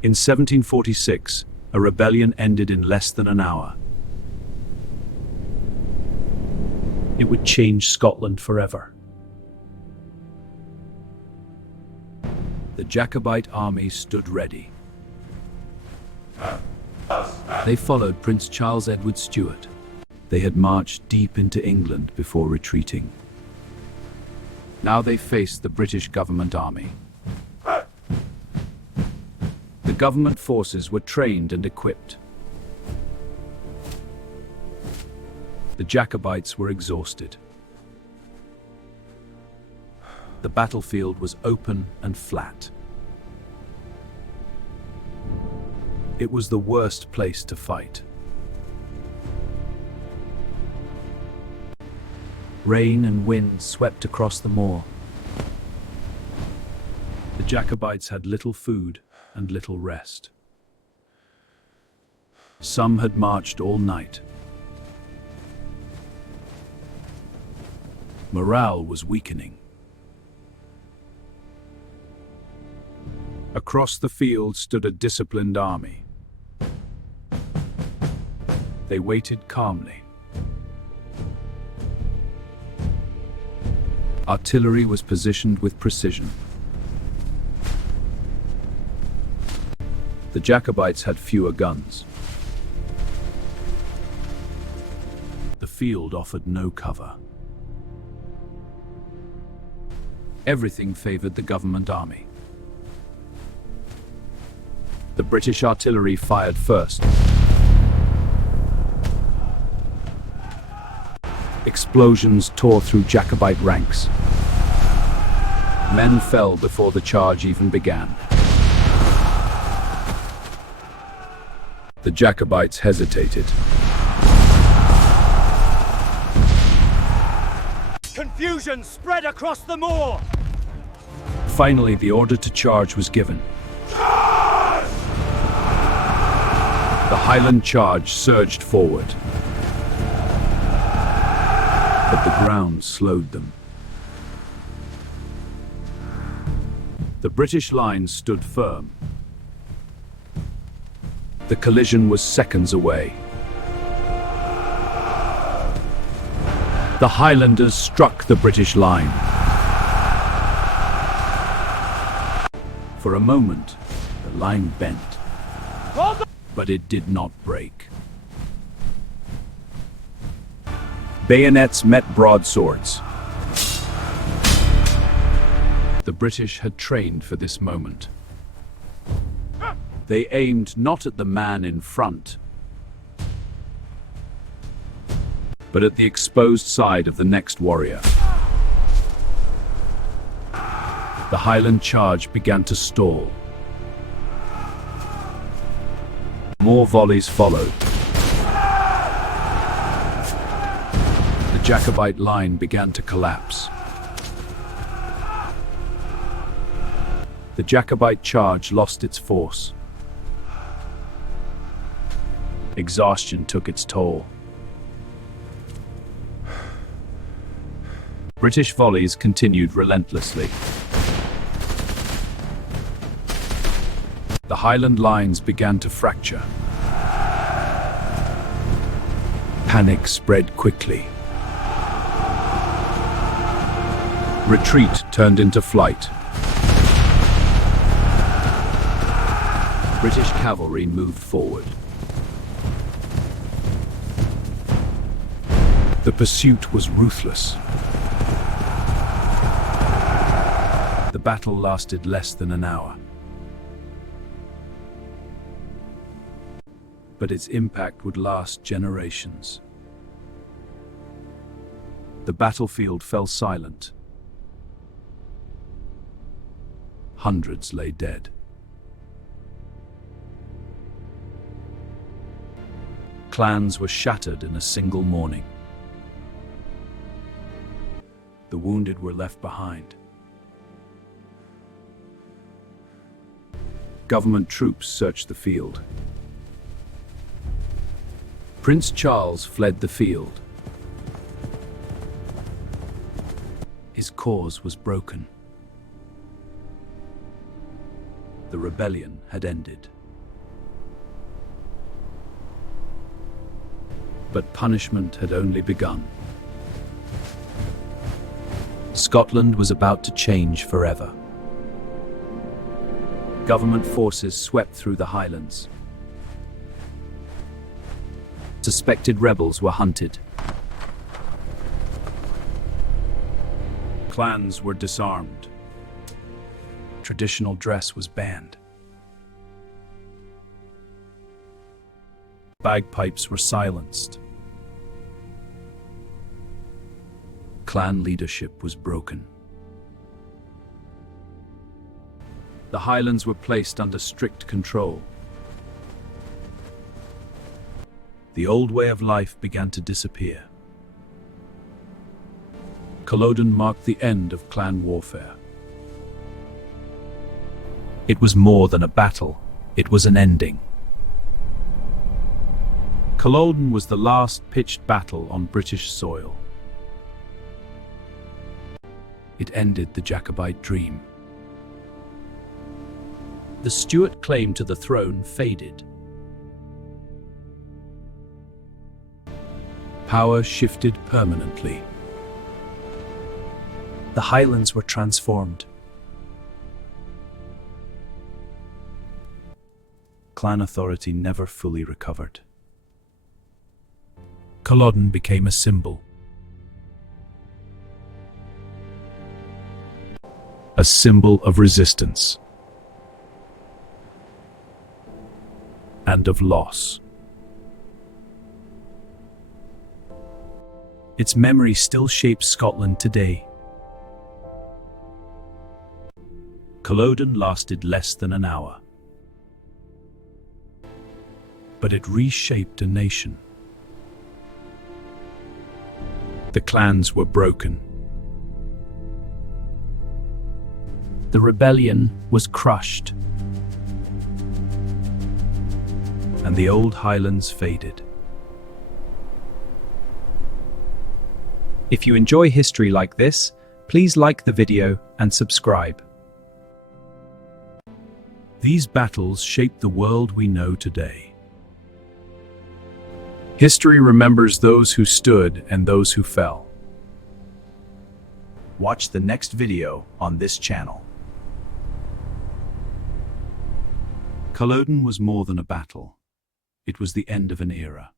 In 1746, a rebellion ended in less than an hour. It would change Scotland forever. The Jacobite army stood ready. They followed Prince Charles Edward Stuart. They had marched deep into England before retreating. Now they faced the British government army. The government forces were trained and equipped. The Jacobites were exhausted. The battlefield was open and flat. It was the worst place to fight. Rain and wind swept across the moor. The Jacobites had little food and little rest. Some had marched all night. Morale was weakening. Across the field stood a disciplined army. They waited calmly. Artillery was positioned with precision. The Jacobites had fewer guns. The field offered no cover. Everything favored the government army. The British artillery fired first. Explosions tore through Jacobite ranks. Men fell before the charge even began. The Jacobites hesitated. Confusion spread across the moor! Finally, the order to charge was given. The Highland charge surged forward. But the ground slowed them. The British lines stood firm. The collision was seconds away. The Highlanders struck the British line. For a moment, the line bent, but it did not break. Bayonets met broadswords. The British had trained for this moment. They aimed not at the man in front, but at the exposed side of the next warrior. The Highland charge began to stall. More volleys followed. The Jacobite line began to collapse. The Jacobite charge lost its force. Exhaustion took its toll. British volleys continued relentlessly. The Highland lines began to fracture. Panic spread quickly. Retreat turned into flight. British cavalry moved forward. The pursuit was ruthless. The battle lasted less than an hour. But its impact would last generations. The battlefield fell silent. Hundreds lay dead. Clans were shattered in a single morning. The wounded were left behind. Government troops searched the field. Prince Charles fled the field. His cause was broken. The rebellion had ended. But punishment had only begun. Scotland was about to change forever. Government forces swept through the Highlands. Suspected rebels were hunted. Clans were disarmed. Traditional dress was banned. Bagpipes were silenced. Clan leadership was broken. The Highlands were placed under strict control. The old way of life began to disappear. Culloden marked the end of clan warfare. It was more than a battle, it was an ending. Culloden was the last pitched battle on British soil. It ended the Jacobite dream. The Stuart claim to the throne faded. Power shifted permanently. The Highlands were transformed. Clan authority never fully recovered. Culloden became a symbol. A symbol of resistance and of loss. Its memory still shapes Scotland today. Culloden lasted less than an hour, but it reshaped a nation. The clans were broken. The rebellion was crushed. And the old Highlands faded. If you enjoy history like this, please like the video and subscribe. These battles shaped the world we know today. History remembers those who stood and those who fell. Watch the next video on this channel. Culloden was more than a battle. It was the end of an era.